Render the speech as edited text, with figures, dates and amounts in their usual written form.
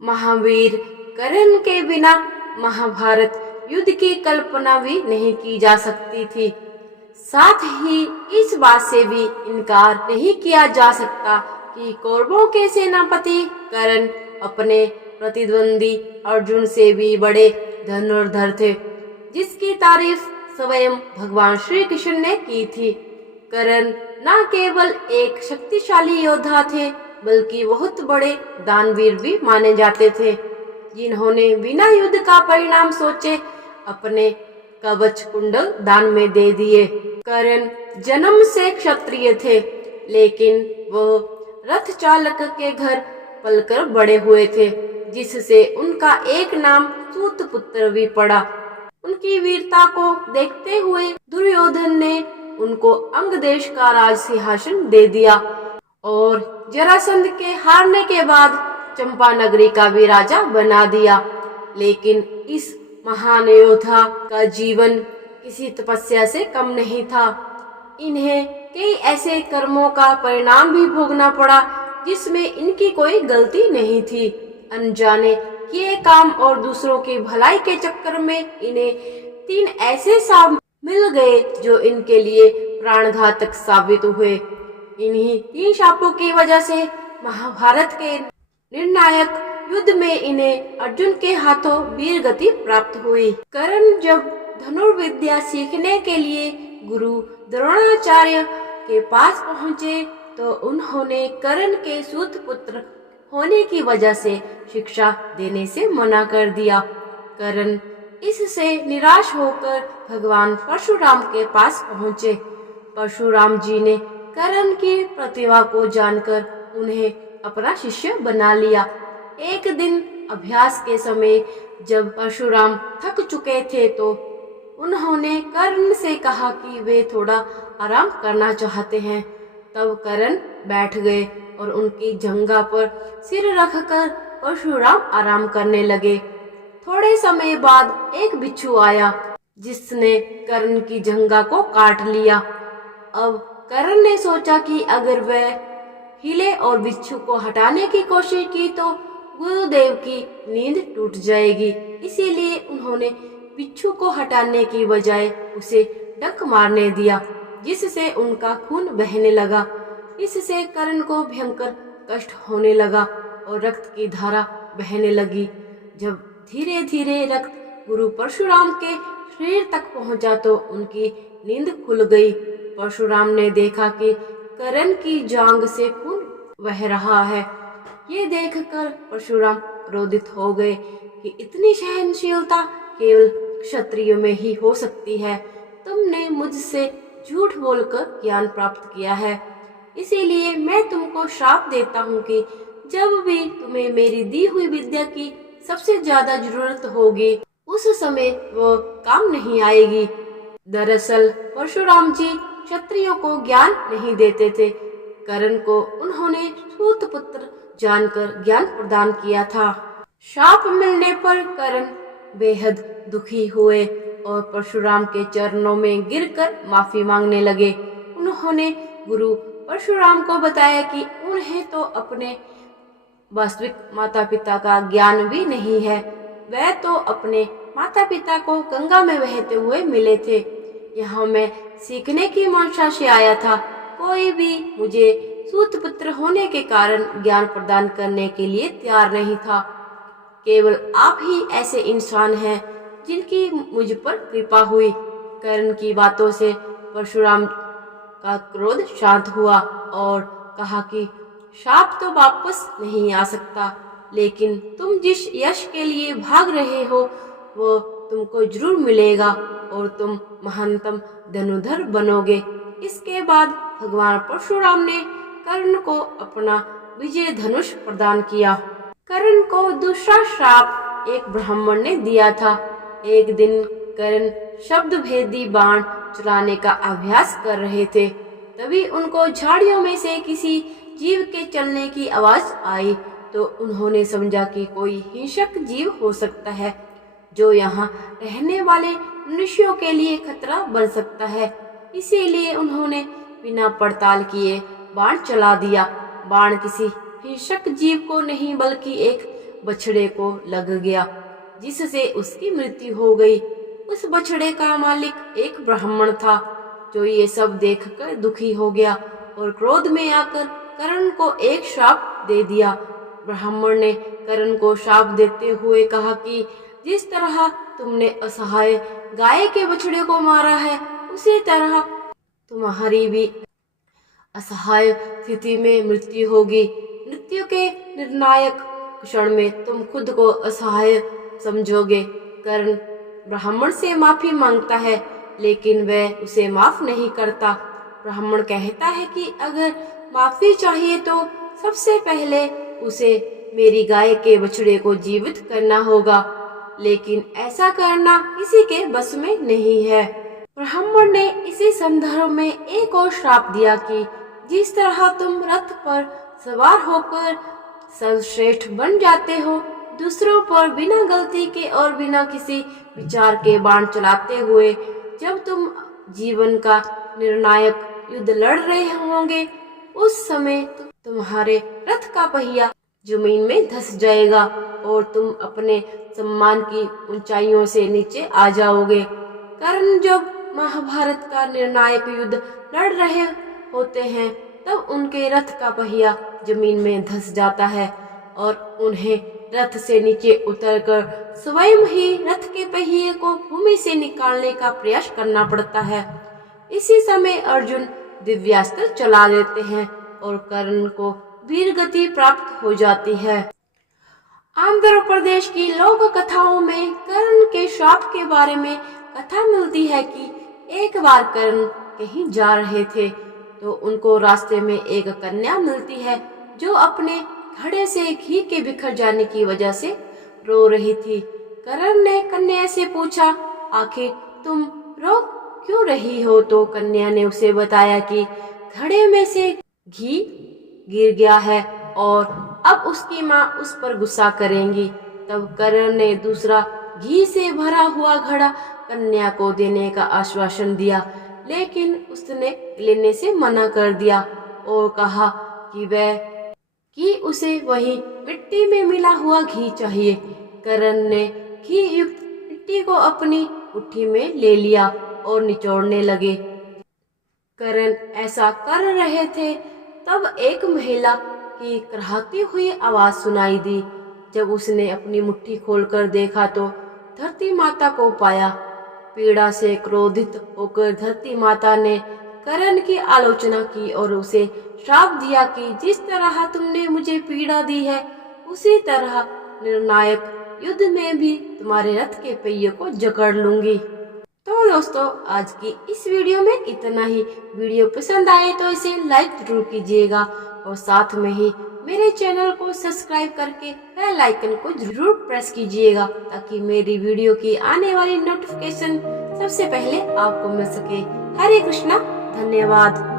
महावीर कर्ण के बिना महाभारत युद्ध की कल्पना भी नहीं की जा सकती थी। साथ ही इस बात से भी इनकार नहीं किया जा सकता कि कौरवों के सेनापति कर्ण अपने प्रतिद्वंदी अर्जुन से भी बड़े धनुर्धर थे, जिसकी तारीफ स्वयं भगवान श्री कृष्ण ने की थी। कर्ण न केवल एक शक्तिशाली योद्धा थे, बल्कि बहुत बड़े दानवीर भी माने जाते थे, जिन्होंने बिना युद्ध का परिणाम सोचे अपने कवच कुंडल दान में दे दिए। कर्ण जन्म से क्षत्रिय थे, लेकिन वो रथ चालक के घर पलकर बड़े हुए थे, जिससे उनका एक नाम सूतपुत्र भी पड़ा। उनकी वीरता को देखते हुए दुर्योधन ने उनको अंग देश का राज सिंहासन दे दिया और जरासंध के हारने के बाद चंपा नगरी का भी राजा बना दिया। लेकिन इस महान योद्धा का जीवन किसी तपस्या से कम नहीं था। इन्हें कई ऐसे कर्मों का परिणाम भी भोगना पड़ा जिसमें इनकी कोई गलती नहीं थी। अनजाने किए काम और दूसरों की भलाई के चक्कर में इन्हें 3 ऐसे सांप मिल गए जो इनके लिए प्राणघातक साबित हुए। इन्हीं 3 शापों की वजह से महाभारत के निर्णायक युद्ध में इन्हें अर्जुन के हाथों वीर गति प्राप्त हुई। कर्ण जब धनुर्विद्या सीखने के लिए गुरु द्रोणाचार्य के पास पहुँचे तो उन्होंने कर्ण के सूतपुत्र होने की वजह से शिक्षा देने से मना कर दिया। कर्ण इससे निराश होकर भगवान परशुराम के पास पहुँचे। परशुराम जी ने कर्ण की प्रतिभा को जानकर उन्हें अपना शिष्य बना लिया। एक दिन अभ्यास के समय जब परशुराम थक चुके थे तो उन्होंने कर्ण से कहा कि वे थोड़ा आराम करना चाहते हैं। तब कर्ण बैठ गए और उनकी जंघा पर सिर रखकर परशुराम आराम करने लगे। थोड़े समय बाद एक बिच्छू आया जिसने कर्ण की जंघा को काट लिया। अब कर्ण ने सोचा कि अगर वह हिले और बिच्छू को हटाने की कोशिश की तो गुरुदेव की नींद टूट जाएगी। इसीलिए उन्होंने बिच्छू को हटाने की बजाय उसे डंक मारने दिया, जिससे उनका खून बहने लगा। इससे कर्ण को भयंकर कष्ट होने लगा और रक्त की धारा बहने लगी। जब धीरे धीरे रक्त गुरु परशुराम के शरीर तक पहुंचा तो उनकी नींद खुल गई। परशुराम ने देखा कि कर्ण की जांघ से खून बह रहा है। ये देखकर परशुराम क्रोधित हो गए कि इतनी सहनशीलता केवल क्षत्रियों में ही हो सकती है। तुमने मुझसे झूठ बोलकर ज्ञान प्राप्त किया है, इसीलिए मैं तुमको श्राप देता हूँ कि जब भी तुम्हें मेरी दी हुई विद्या की सबसे ज्यादा जरूरत होगी उस समय वो काम नहीं आएगी। दरअसल परशुराम जी क्षत्रियों को ज्ञान नहीं देते थे। कर्ण को उन्होंने सूतपुत्र जानकर ज्ञान प्रदान किया था। श्राप मिलने पर कर्ण बेहद दुखी हुए और परशुराम के चरणों में गिरकर माफी मांगने लगे। उन्होंने गुरु परशुराम को बताया कि उन्हें तो अपने वास्तविक माता पिता का ज्ञान भी नहीं है। वह तो अपने माता पिता को गंगा में बहते हुए मिले थे। यहाँ मैं सीखने की मंशा से आया था। कोई भी मुझे सूतपुत्र होने के कारण ज्ञान प्रदान करने के लिए तैयार नहीं था। केवल आप ही ऐसे इंसान हैं जिनकी मुझ पर कृपा हुई। कर्ण की बातों से परशुराम का क्रोध शांत हुआ और कहा कि शाप तो वापस नहीं आ सकता, लेकिन तुम जिस यश के लिए भाग रहे हो वो तुमको जरूर मिलेगा और तुम महानतम धनुर्धर बनोगे। इसके बाद भगवान परशुराम ने कर्ण को अपना विजय धनुष प्रदान किया। कर्ण को दूसरा श्राप एक ब्राह्मण ने दिया था। एक दिन कर्ण शब्द भेदी बाण चलाने का अभ्यास कर रहे थे। तभी उनको झाड़ियों में से किसी जीव के चलने की आवाज आई तो उन्होंने समझा कि कोई हिंसक जीव हो सकता है जो यहाँ रहने वाले मनुष्यों के लिए खतरा बन सकता है। इसीलिए उन्होंने बिना पड़ताल किए बाण चला दिया। बाण किसी हिंसक जीव को नहीं बल्कि एक बछड़े को लग गया, जिससे उसकी मृत्यु हो गई। उस बछड़े का मालिक एक ब्राह्मण था, जो ये सब देखकर दुखी हो गया और क्रोध में आकर कर्ण को एक श्राप दे दिया। ब्राह्मण ने कर्ण को श्राप देते हुए कहा कि जिस तरह तुमने असहाय गाय के बछड़े को मारा है, उसी तरह तुम्हारी भी असहाय स्थिति में मृत्यु होगी। मृत्यु के निर्णायक क्षण में तुम खुद को असहाय समझोगे। कर्ण ब्राह्मण से माफी मांगता है, लेकिन वह उसे माफ नहीं करता। ब्राह्मण कहता है कि अगर माफी चाहिए तो सबसे पहले उसे मेरी गाय के बछड़े को जीवित करना होगा, लेकिन ऐसा करना किसी के बस में नहीं है। ब्राह्मण ने इसी संदर्भ में एक और श्राप दिया कि जिस तरह तुम रथ पर सवार होकर सर्वश्रेष्ठ बन जाते हो, दूसरों पर बिना गलती के और बिना किसी विचार के बाण चलाते हुए जब तुम जीवन का निर्णायक युद्ध लड़ रहे होंगे, उस समय तुम्हारे रथ का पहिया जमीन में धंस जाएगा और तुम अपने सम्मान की ऊंचाइयों से नीचे आ जाओगे। कर्ण जब महाभारत का निर्णायक युद्ध लड़ रहे होते हैं, तब उनके रथ का पहिया जमीन में धंस जाता है और उन्हें रथ से नीचे उतरकर स्वयं ही रथ के पहिए को भूमि से निकालने का प्रयास करना पड़ता है। इसी समय अर्जुन दिव्यास्त्र चला देते हैं और कर्ण को वीर गति प्राप्त हो जाती है। आंध्र प्रदेश की लोक कथाओं में कर्ण के श्राप के बारे में कथा मिलती है कि एक बार कर्ण कहीं जा रहे थे तो उनको रास्ते में एक कन्या मिलती है, जो अपने घड़े से घी के बिखर जाने की वजह से रो रही थी। कर्ण ने कन्या से पूछा, आखिर तुम रो क्यों रही हो? तो कन्या ने उसे बताया कि घड़े में से घी गिर गया है और अब उसकी माँ उस पर गुस्सा करेंगी। तब कर्ण ने दूसरा घी से भरा हुआ घड़ा कन्या को देने का आश्वासन दिया, लेकिन उसने लेने से मना कर दिया और कहा कि उसे वही मिट्टी में मिला हुआ घी चाहिए। कर्ण ने घी युक्त मिट्टी को अपनी मुट्ठी में ले लिया और निचोड़ने लगे। कर्ण ऐसा कर रहे थे, तब एक महिला की कराहती हुई आवाज सुनाई दी। जब उसने अपनी मुट्ठी खोलकर देखा तो धरती माता को पाया। पीड़ा से क्रोधित होकर धरती माता ने कर्ण की आलोचना की और उसे श्राप दिया कि जिस तरह तुमने मुझे पीड़ा दी है, उसी तरह निर्णायक युद्ध में भी तुम्हारे रथ के पहिए को जकड़ लूंगी। तो दोस्तों, आज की इस वीडियो में इतना ही। वीडियो पसंद आए तो इसे लाइक जरूर कीजिएगा और साथ में ही मेरे चैनल को सब्सक्राइब करके बेल आइकन को जरूर प्रेस कीजिएगा, ताकि मेरी वीडियो की आने वाली नोटिफिकेशन सबसे पहले आपको मिल सके। हरे कृष्णा, धन्यवाद।